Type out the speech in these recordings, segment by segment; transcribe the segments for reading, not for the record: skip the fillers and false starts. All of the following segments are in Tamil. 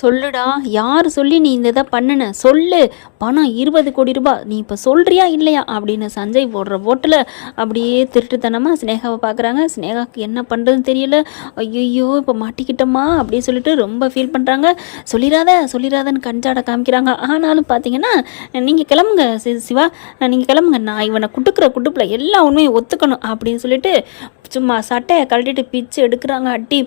சொல்லுடா, யார் சொல்லி நீ இந்த இதை பண்ணுன சொல்லு. பணம் 20 கோடி ரூபாய், நீ இப்போ சொல்றியா இல்லையா அப்படின்னு சஞ்சய் போடுற ஓட்டில் அப்படியே திருட்டுத்தனமாக ஸ்னேகாவை பார்க்குறாங்க. ஸ்னேகாவுக்கு என்ன பண்ணுறதுன்னு தெரியல. ஐயோ இப்போ மாட்டிக்கிட்டோமா அப்படின்னு சொல்லிட்டு ரொம்ப ஃபீல் பண்ணுறாங்க. சொல்லிடாதன்னு கஞ்சாட காமிக்கிறாங்க. ஆனாலும் பார்த்தீங்கன்னா, நீங்கள் கிளம்புங்க சிவா, நீங்கள் கிளம்புங்க, நான் இவனை குட்டுக்கிற குட்டுப்பில் எல்லா உண்மையும் ஒத்துக்கணும் அப்படின்னு சொல்லிட்டு சும்மா சட்டையை கழட்டிட்டு பிச்சு எடுக்கிறாங்க. அடி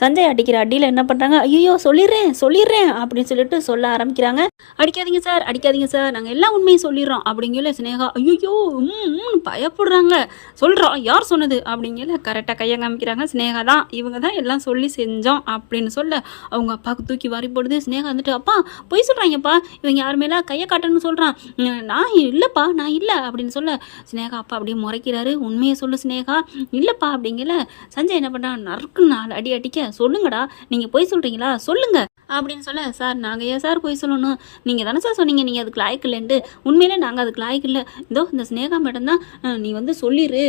சஞ்சய் அடிக்கிற அடியில் என்ன பண்ணுறாங்க, ஐயோ சொல்லிடுறேன் அப்படின்னு சொல்லிட்டு சொல்ல ஆரம்பிக்கிறாங்க. அடிக்காதீங்க சார், நாங்கள் எல்லா உண்மையும் சொல்லிடுறோம் அப்படிங்கல ஸ்னேகா ஐயோ பயப்படுறாங்க. சொல்கிறோம், யார் சொன்னது அப்படிங்கல கரெக்டாக கையை காமிக்கிறாங்க. ஸ்னேகா தான், இவங்க தான் எல்லாம் சொல்லி செஞ்சோம் அப்படின்னு சொல்ல அவங்க அப்பாவுக்கு தூக்கி வாரி போடுது. ஸ்னேகா வந்துட்டு, அப்பா பொய் சொல்கிறாங்கப்பா, இவங்க யாருமேலாம் கையை காட்டணும்னு சொல்கிறான், நான் இல்லைப்பா நான் இல்லை அப்படின்னு சொல்ல ஸ்னேகா அப்பா அப்படியே முறைக்கிறாரு. உண்மையை சொல்லு ஸ்னேகா. இல்லைப்பா அப்படிங்கல சஞ்சய் என்ன பண்ணுறான், நறுக்கு 4 அடி அடிக்க, சொல்லுங்கடா நீங்கள் பொய் சொல்கிறீங்களா சொல்லுங்க அப்படின்னு சொல்ல, சார் நாங்கள் ஏன் சார் போய் சொல்லணும், நீங்கள் தானே சார் சொன்னீங்க நீங்கள் அதுக்கு லாய்க்கு இல்லைன்ட்டு, உண்மையிலே நாங்கள் அதுக்கு லாய்க்கு இல்லை, இதோ இந்த ஸ்னேகா மேடம் தான் நீ வந்து சொல்லிடு,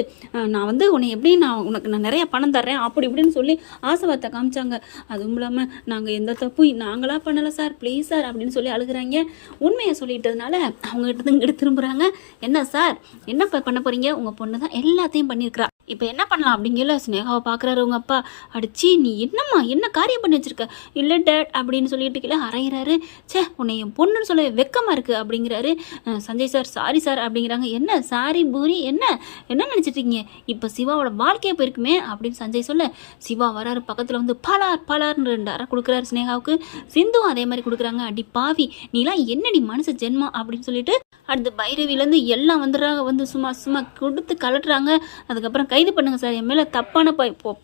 நான் வந்து உன்னை எப்படி நான் நிறைய பணம் தர்றேன் அப்படி இப்படின்னு சொல்லி ஆசைவார்த்தை காமிச்சாங்க. அதுவும் இல்லாமல் நாங்கள் எந்த தப்பு நாங்களாக பண்ணலை சார், ப்ளீஸ் சார் அப்படின்னு சொல்லி அழுகுறாங்க. உண்மையை சொல்லிட்டதுனால அவங்ககிட்ட இங்கிட்டு திரும்புகிறாங்க. என்ன சார் என்ன பண்ண போகிறீங்க, உங்கள் பொண்ணு தான் எல்லாத்தையும் பண்ணியிருக்கிறா, இப்போ என்ன பண்ணலாம் அப்படிங்கல ஸ்னேகாவை பார்க்குறாரு உங்கள் அப்பா. அடிச்சு, நீ என்னம்மா என்ன காரியம் பண்ணி வச்சிருக்க, இல்லை டேட் அப்படின்னு சொல்லிட்டு கீழே அரைகிறாரு. சே உன்னை என் பொண்ணுன்னு சொல்ல வெக்கமாக இருக்குது அப்படிங்கிறாரு. சஞ்சய் சார் சாரி சார் அப்படிங்கிறாங்க. என்ன சாரி பூரி, என்ன நினச்சிட்ருக்கீங்க, இப்போ சிவாவோட வாழ்க்கையே போயிருக்குமே அப்படின்னு சஞ்சய் சொல்ல, சிவா வராரு பக்கத்தில் வந்து பலார்னு 2 அரை கொடுக்குறாரு ஸ்னேகாவுக்கு. சிந்துவும் அதே மாதிரி கொடுக்குறாங்க. அடி பாவி, நீலாம் என்னடி மனுஷ ஜென்மம் அப்படின்னு சொல்லிட்டு அடுத்து பைரவிலேருந்து எல்லாம் வந்துடுறாங்க. வந்து சும்மா கொடுத்து கலட்டுறாங்க. அதுக்கப்புறம் கைது பண்ணுங்க சார், என் மேலே தப்பான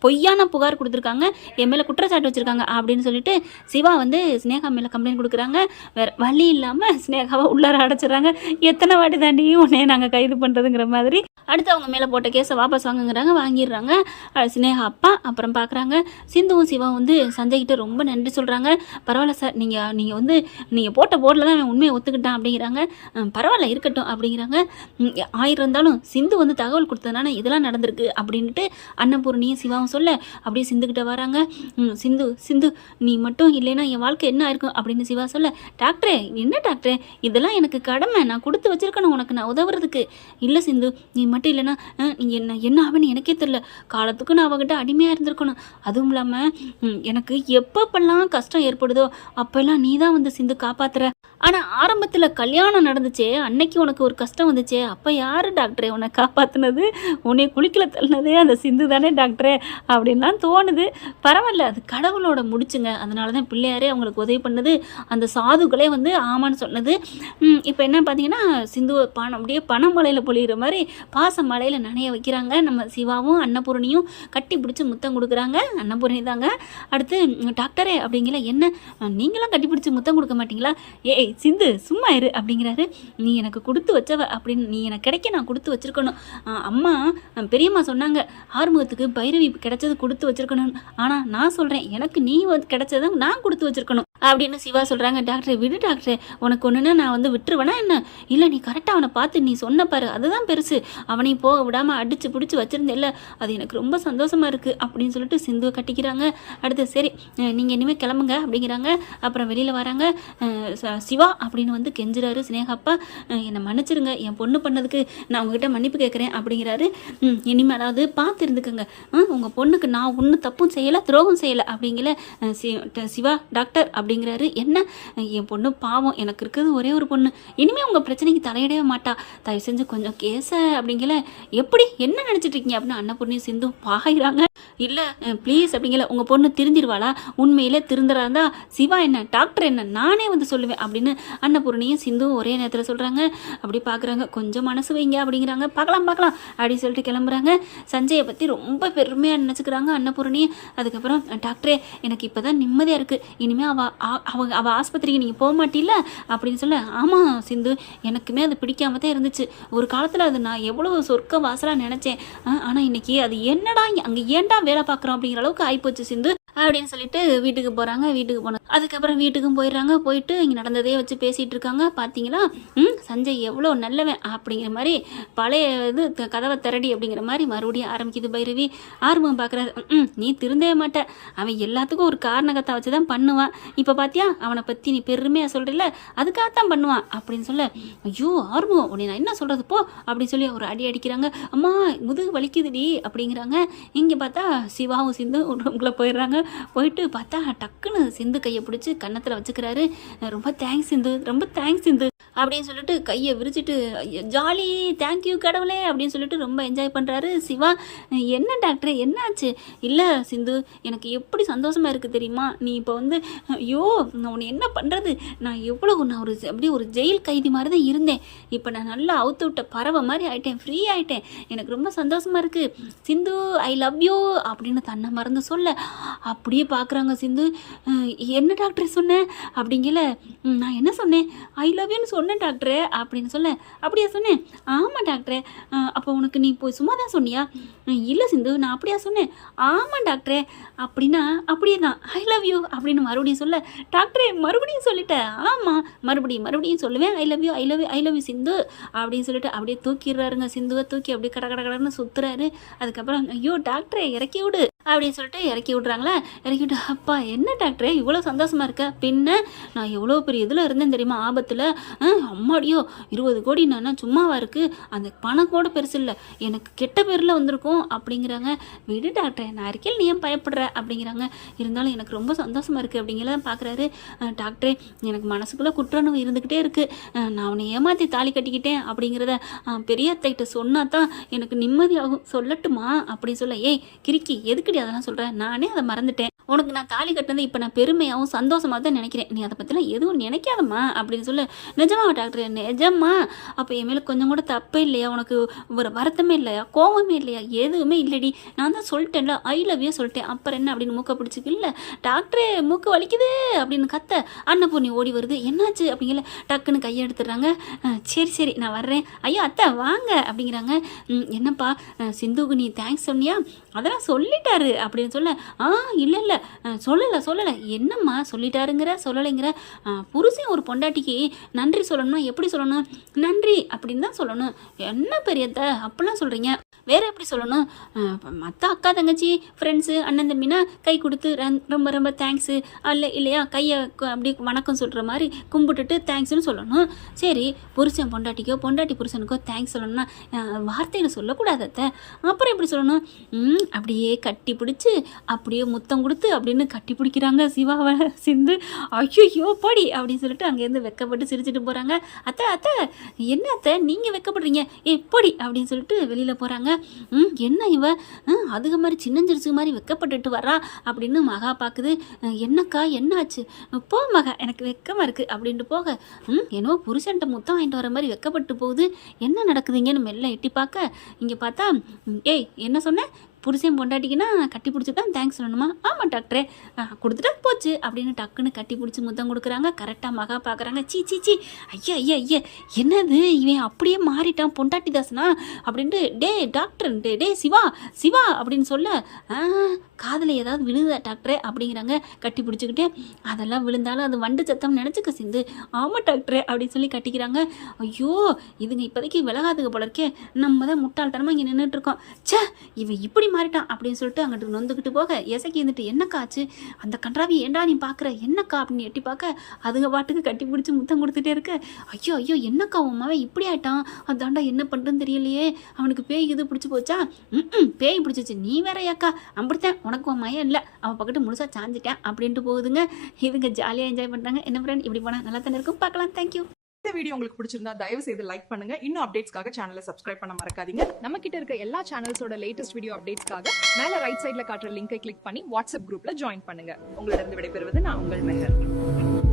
பொய்யான புகார் கொடுத்துருக்காங்க, என் மேலே குற்றச்சாட்டு வச்சுருக்காங்க அப்படின்னு சொல்லிட்டு சிவா வந்து ஸ்னேகா மேலே கம்ப்ளைண்ட் கொடுக்குறாங்க. வேறு வழி இல்லாமல் ஸ்னேகாவை உள்ளார அடைச்சிடுறாங்க. எத்தனை வாட்டி தாண்டி உடனே நாங்கள் கைது பண்ணுறதுங்கிற மாதிரி அடுத்து அவங்க மேலே போட்ட கேஸை வாபஸ் வாங்குங்கிறாங்க. வாங்கிடுறாங்க ஸ்னேகா அப்பா. அப்புறம் பார்க்குறாங்க சிந்துவும் சிவா வந்து சஞ்சய்கிட்ட ரொம்ப நன்றி சொல்கிறாங்க. பரவாயில்ல சார், நீங்கள் வந்து நீங்கள் போட்ட போர்டில் தான் உண்மையை ஒத்துக்கிட்டான் அப்படிங்கிறாங்க. பரவாயில்ல இருக்கட்டும் அப்படிங்கிறாங்க. ஆயிரம் இருந்தாலும் சிந்து வந்து தகவல் கொடுத்ததுனால இதெல்லாம் நடந்திருக்கு அப்படின்ட்டு அன்னபூர்ணியும் சிவாவும் சொல்ல அப்படியே சிந்துக்கிட்ட வராங்க. சிந்து நீ மட்டும் இல்லைன்னா என் வாழ்க்கை என்ன ஆயிருக்கும் அப்படின்னு சிவா சொல்ல, டாக்டரே என்ன டாக்டரே, இதெல்லாம் எனக்கு கடமை, நான் கொடுத்து வச்சிருக்கணும் உனக்கு நான் உதவுறதுக்கு. இல்லை சிந்து, நீ மட்டும் இல்லைன்னா நீங்கள் என்ன ஆகுன்னு எனக்கே தெரியல, காலத்துக்கு நான் அவகிட்ட அடிமையாக இருந்திருக்கணும். அதுவும் இல்லாமல் எனக்கு எப்பப்பெல்லாம் கஷ்டம் ஏற்படுதோ அப்போல்லாம் நீ தான் வந்து சிந்து காப்பாத்துற. ஆனால் ஆரம்பத்தில் கல்யாணம் நடந்துச்சே அன்னைக்கு உனக்கு ஒரு கஷ்டம் வந்துச்சே, அப்போ யார் டாக்டரே உன்னை காப்பாற்றினது, உன்னை குளிக்கல தள்ளினதே அந்த சிந்து தானே டாக்டரே அப்படின்லாம் தோணுது. பரவாயில்ல, அது கடவுளோட முடிச்சுங்க, அதனால தான் பிள்ளையாரே அவங்களுக்கு உதவி பண்ணது, அந்த சாதுக்களே வந்து ஆமான்னு சொன்னது. இப்போ என்ன பார்த்தீங்கன்னா சிந்து அப்படியே பணமலையில் பொழிகிற மாதிரி பாச மலையில் நனைய வைக்கிறாங்க. நம்ம சிவாவும் அன்னபூரணியும் கட்டி பிடிச்சி முத்தம் கொடுக்குறாங்க. அன்னபூரணி தாங்க. அடுத்து டாக்டரே அப்படிங்கிற, என்ன நீங்களாம் கட்டி பிடிச்சி முத்தம் கொடுக்க மாட்டீங்களா, ஏய் சிந்து சும்மா இரு அப்படிங்கிறாரு. நீ எனக்கு கொடுத்து வச்சவ அப்படின்னு, நீ எனக்கு கிடைக்க நான் கொடுத்து வச்சிருக்கணும். அம்மா பெரியம்மா சொன்னாங்க ஆறுமுகத்துக்கு பைரவி கிடைச்சது கொடுத்து வச்சிருக்கணும், ஆனால் நான் சொல்கிறேன் எனக்கு நீ கிடைச்சதை நான் கொடுத்து வச்சிருக்கணும் அப்படின்னு சிவா சொல்கிறாங்க. டாக்டரே விடு டாக்டரே, உனக்கு ஒன்றுன்னா நான் வந்து விட்டுருவேனா என்ன, இல்லை நீ கரெக்டாக அவனை பார்த்து நீ சொன்ன பாரு அதுதான் பெருசு, அவனையும் போக விடாமல் அடித்து பிடிச்சி வச்சுருந்தேல்ல, அது எனக்கு ரொம்ப சந்தோஷமாக இருக்குது அப்படின்னு சொல்லிட்டு சிந்துவை கட்டிக்கிறாங்க. அடுத்து சரி நீங்கள் இனிமேல் கிளம்புங்க அப்படிங்கிறாங்க. அப்புறம் வெளியில் வராங்க. சிவா அப்படின்னு வந்து கெஞ்சுறாரு ஸ்னேகா அப்பா, என்னை மன்னிச்சிருங்க, என் பொண்ணு பண்ணதுக்கு நான் உங்ககிட்ட மன்னிப்பு கேட்குறேன் அப்படிங்கிறாரு. இனிமேலாவது பார்த்து இருந்துக்கங்க, உங்கள் பொண்ணுக்கு நான் ஒன்றும் தப்பும் செய்யலை துரோகம் செய்யலை அப்படிங்கிற சிவா டாக்டர் அப்படிங்கிறாரு. என்ன என் பொண்ணு பாவம், எனக்கு இருக்கிறது ஒரே ஒரு பொண்ணு, இனிமேல் உங்கள் பிரச்சனைக்கு தலையிடவே மாட்டா, தயவு செஞ்சு கொஞ்சம் கேஸை அப்படிங்கிற, எப்படி என்ன நினச்சிட்டு இருக்கீங்க அப்படின்னு அன்னபூர்ணி சிந்து பாகிறாங்க. இல்லை ப்ளீஸ் அப்படிங்கிற, உங்கள் பொண்ணு திருந்திருவாளா, உண்மையிலே திருந்துறாந்தா சிவா என்ன டாக்டர் என்ன நானே வந்து சொல்லுவேன் அப்படின்னு அன்னபூர்ணியும் சிந்துவும் ஒரே நேரத்தில் சொல்கிறாங்க. அப்படி பார்க்குறாங்க. கொஞ்சம் மனசு வைங்க அப்படிங்கிறாங்க. பார்க்கலாம் அப்படின்னு சொல்லிட்டு கிளம்புறாங்க. சஞ்சயை பற்றி ரொம்ப பெருமையாக நினச்சிக்கிறாங்க அன்னபூர்ணி. அதுக்கப்புறம் டாக்டரே எனக்கு இப்போ தான் நிம்மதியாக இருக்குது, இனிமேல் அவள் ஆஸ்பத்திரிக்கு நீங்கள் போக மாட்டில்ல அப்படின்னு சொல்ல, ஆமாம் சிந்து எனக்குமே அது பிடிக்காம தான் இருந்துச்சு, ஒரு காலத்தில் அது நான் எவ்வளோ சொர்க்க வாசலாக நினச்சேன், ஆனால் இன்னைக்கு அது என்னடா அங்கே ஏன்டா வேலை பார்க்குறோம் அப்படிங்கிற அளவுக்கு ஆகிப்போச்சு சிந்து அப்படின்னு சொல்லிட்டு வீட்டுக்கு போகிறாங்க. வீட்டுக்கு போன அதுக்கப்புறம் வீட்டுக்கும் போயிடுறாங்க. போயிட்டு இங்கே நடந்ததே வச்சு பேசிகிட்டு இருக்காங்க. பார்த்தீங்களா சஞ்சய் எவ்வளோ நல்லவன் அப்படிங்கிற மாதிரி பழைய இது கதவை திரடி அப்படிங்கிற மாதிரி மறுபடியும் ஆரம்பிக்குது பைரவி. ஆர்வம் பார்க்குறாரு. நீ திருந்தவே மாட்ட, அவன் எல்லாத்துக்கும் ஒரு காரணகத்தை வச்சு தான் பண்ணுவான். இப்போ பார்த்தியா அவனை பற்றி நீ பெருமையாக சொல்கிறல, அதுக்காகத்தான் பண்ணுவான் அப்படின்னு சொல்ல, ஐயோ ஆர்வம் உன்னை நான் என்ன சொல்கிறது போ அப்படின்னு சொல்லி ஒரு அடி அடிக்கிறாங்க. அம்மா முதுகு வலிக்குதுடி அப்படிங்கிறாங்க. இங்கே பார்த்தா சிவாவும் சிந்து ரூம்குள்ளே போயிடுறாங்க. போயிட்டு பார்த்தா டக்குன்னு சிந்து கையை பிடிச்சி கன்னத்தில் வச்சுக்கிறாரு. ரொம்ப தேங்க்ஸ் சிந்து, ரொம்ப தேங்க்ஸ் சிந்து அப்படின்னு சொல்லிட்டு கையை விரிச்சிட்டு ஜாலி தேங்க்யூ கடவுளே அப்படின்னு சொல்லிட்டு ரொம்ப என்ஜாய் பண்ணுறாரு சிவா. என்ன டாக்டர் என்னாச்சு? இல்லை சிந்து, எனக்கு எப்படி சந்தோஷமாக இருக்குது தெரியுமா? நீ இப்போ வந்து ஐயோ நான் உன்னை என்ன பண்ணுறது, நான் ஒரு அப்படியே ஒரு ஜெயில் கைதி மாதிரி தான் இருந்தேன். இப்போ நான் நல்லா அவுத்து விட்ட பறவை மாதிரி ஆகிட்டேன், ஃப்ரீ ஆகிட்டேன். எனக்கு ரொம்ப சந்தோஷமாக இருக்குது சிந்து, ஐ லவ் யூ அப்படின்னு தன்னை மறந்து சொல்ல அப்படியே பார்க்குறாங்க சிந்து. என்ன டாக்டர் சொன்னேன் அப்படிங்கல, நான் என்ன சொன்னேன், ஐ லவ் யூன்னு சொன்னேன் டாக்டரே அப்படின்னு சொல்ல, அப்படியா சொன்னேன்? ஆமாம் டாக்டரே. அப்போ உனக்கு நீ போய் சும்மா தான் சொன்னியா? இல்லை சிந்து, நான் அப்படியா சொன்னேன்? ஆமாம் டாக்டரே. அப்படின்னா அப்படியே தான் ஐ லவ் யூ அப்படின்னு மறுபடியும் சொல்ல, டாக்டரே மறுபடியும் சொல்லிட்டேன். ஆமாம் மறுபடியும் சொல்லுவேன் I love you I love you I love you Sindhu அப்படின்னு சொல்லிட்டு அப்படியே தூக்கிடுறாருங்க. சிந்துவை தூக்கி அப்படியே கடன்னு சுற்றுறாரு. அதுக்கப்புறம் ஐயோ டாக்டரே இறக்கி விடு அப்படின்னு சொல்லிட்டு இறக்கி விட்றாங்களா. இறக்கி விட்டு அப்பா என்ன டாக்டரே இவ்வளோ சந்தோஷமாக இருக்க? பின்ன நான் எவ்வளோ பெரிய இதில் இருந்தேன் தெரியுமா, ஆபத்தில். அம்மாடியோ 20 கோடி நான் சும்மாவா இருக்குது, அந்த பணம் கூட பெருசு இல்லை, எனக்கு கெட்ட பேரில் வந்திருக்கும் அப்படிங்கிறாங்க. விடு டாக்டரே, நான் இருக்கையில் நீ ஏன் பயப்படுற அப்படிங்கிறாங்க. இருந்தாலும் எனக்கு ரொம்ப சந்தோஷமாக இருக்குது அப்படிங்கிறத பார்க்குறாரு. டாக்டரே எனக்கு மனசுக்குள்ளே குற்றணவு இருந்துக்கிட்டே இருக்குது, நான் அவனை ஏமாற்றி தாலி கட்டிக்கிட்டேன் அப்படிங்கிறத பெரிய அத்தைகிட்ட சொன்னா தான் எனக்கு நிம்மதியாகும், சொல்லட்டுமா அப்படின்னு சொல்ல, ஏய் கிறுக்கி எதுக்கு அதெல்லாம் சொல்கிறேன், நானே அதை மறந்துட்டேன். உனக்கு நான் தாலி கட்டினது இப்போ நான் பெருமையாகவும் சந்தோஷமாக தான் நினைக்கிறேன், நீ அதை பற்றிலாம் எதுவும் நினைக்காதம்மா அப்படின்னு சொல்ல, நிஜமா டாக்டர் நிஜமா? அப்போ என் மேலே கொஞ்சம் கூட தப்பே இல்லையா? உனக்கு ஒரு வருத்தமே இல்லையா, கோவமே இல்லையா? எதுவுமே இல்லடி, நான் தான் சொல்லிட்டேன்ல ஐ லவ் யூ சொல்லிட்டேன், அப்புறம் என்ன அப்படின்னு மூக்க பிடிச்சிக்கு. இல்லை டாக்டரே மூக்கு வலிக்குது அப்படின்னு கத்த அன்னபூர்ணி ஓடி வருது. என்னாச்சு அப்படிங்கல, டக்குன்னு கையை எடுத்துடுறாங்க. சரி நான் வர்றேன், ஐயோ அத்தை வாங்க அப்படிங்கிறாங்க. என்னப்பா சிந்துக்கு நீ தேங்க்ஸ் சொன்னியா? அதெல்லாம் சொல்லிட்டாரு அப்படின்னு சொல்ல, இல்லை சொல்லலை. என்னம்மா சொல்லிட்டாருங்கிற சொல்லலைங்கிற? புருஷன் ஒரு பொண்டாட்டிக்கு நன்றி சொல்லணும்னா எப்படி சொல்லணும்? நன்றி அப்படின்னு தான் சொல்லணும். என்ன பெரியத்த அப்படிலாம் சொல்கிறீங்க, வேறு எப்படி சொல்லணும்? மற்ற அக்கா தங்கச்சி ஃப்ரெண்ட்ஸு அண்ணன் தம்பினா கை கொடுத்து ரொம்ப தேங்க்ஸு இல்லையா, கையை அப்படி வணக்கம் சொல்கிற மாதிரி கும்பிட்டுட்டு தேங்க்ஸ்னு சொல்லணும். சரி புருஷன் பொண்டாட்டிக்கோ பொண்டாட்டி புருஷனுக்கோ தேங்க்ஸ் சொல்லணும்னா வார்த்தையில் சொல்லக்கூடாது அத்தை, அப்புறம் எப்படி சொல்லணும்? அப்படியே கட்டி பிடிச்சி அப்படியே முத்தம் கொடுத்து அப்படின்னு கட்டி பிடிக்கிறாங்க சிவாவை சிந்து. ஐயோ படி அப்படின்னு சொல்லிட்டு அங்கேருந்து வெக்கப்பட்டு சிரிச்சுட்டு போகிறாங்க. அத்தை என்ன அத்தை நீங்கள் வெக்கப்படுறீங்க, எப்படி அப்படின்னு சொல்லிட்டு வெளியில் போகிறாங்க. என்ன இவ அதுக மாதிரி சின்னஞ்சிரிச்சு மாதிரி வெக்கப்பட்டுட்டு வரா அப்படின்னு மகா பார்க்குது. என்னக்கா என்னாச்சு? போ மகா எனக்கு வெக்கமாக இருக்குது அப்படின்ட்டு போக, என்னோ புருஷன்ட்ட முத்தம் வாங்கிட்டு வர மாதிரி வெக்கப்பட்டு போகுது. என்ன நடக்குதுங்கன்னு மெல்ல எட்டி பார்க்க, இங்கே பார்த்தா ஏய் என்ன சொன்னேன், புருஷன் பொண்டாட்டிக்குன்னா கட்டி பிடிச்சி தான் தேங்க்ஸ் சொல்லணுமா? ஆமாம் டாக்டரே கொடுத்துட்டா போச்சு அப்படின்னு டக்குன்னு கட்டி பிடிச்சி முத்தம் கொடுக்குறாங்க. கரெக்டாக மகா பார்க்குறாங்க. சீ ஐயா என்னது இவன் அப்படியே மாறிட்டான் பொண்டாட்டி தாசனா அப்படின்ட்டு, டாக்டர் டே சிவா அப்படின்னு சொல்ல, காதில் ஏதாவது விழுதா டாக்டரே அப்படிங்கிறாங்க. கட்டி பிடிச்சிக்கிட்டே, அதெல்லாம் விழுந்தாலும் அது வண்டு சத்தம் நினச்சிக்க சிந்து. ஆமாம் டாக்டரே அப்படின்னு சொல்லி கட்டிக்கிறாங்க. ஐயோ இதுங்க இப்போதைக்கு விலகாதுக்கு போல இருக்கே, நம்ம தான் முட்டாள்தனமாக இங்கே நின்றுட்டுருக்கோம். இவன் இப்படி மாறிட்டான் அப்படின்னு சொல்லிட்டு அங்கிட்டு நொந்துக்கிட்டு போக, எசக்கி இருந்துட்டு என்னக்கா ஆச்சு, அந்த கன்றாவி ஏண்டா நீ பார்க்குற, என்னக்கா அப்படின்னு எட்டி பார்க்க, அதுங்க பாட்டுக்கு கட்டி பிடிச்சி முத்தம் கொடுத்துட்டே இருக்க. ஐயோ என்னக்கா உன் மவன் இப்படி ஆயிட்டான், அதாண்டா என்ன பண்ணுறதுன்னு தெரியலையே, அவனுக்கு பேய் இது பிடிச்சி போச்சா? பேய் பிடிச்சிச்சு, நீ வேற ஏக்கா அப்படித்தான், உனக்கு உன் மயம் இல்லை, அவன் பக்கத்து முழுசாக சாஞ்சிட்டேன் அப்படின்ட்டு போகுதுங்க. இதுங்க ஜாலியாக என்ஜாய் பண்ணுறாங்க. என்ன ஃப்ரெண்ட் இப்படி போனால் நல்லா தானே இருக்கும், பார்க்கலாம். தேங்க்யூ. இந்த வீடியோ உங்களுக்கு பிடிச்சிருந்தா தயவு செய்து லைக் பண்ணுங்க. இன்னும் அப்டேட்ஸ்க்காக சேனலை சப்ஸ்கிரைப் பண்ண மறக்காதீங்க. நம்ம கிட்ட இருக்க எல்லா சேனல்ஸோட லேட்டஸ்ட் வீடியோ அப்டேட்ஸ்க்காக மேல ரைட் சைடுல காட்டுற லிங்கை கிளிக் பண்ணி வாட்ஸ்அப் குரூப்ல ஜாயின் பண்ணுங்க. உங்களிடம் விடைபெறுவது நான் உங்கள் மெஹர்.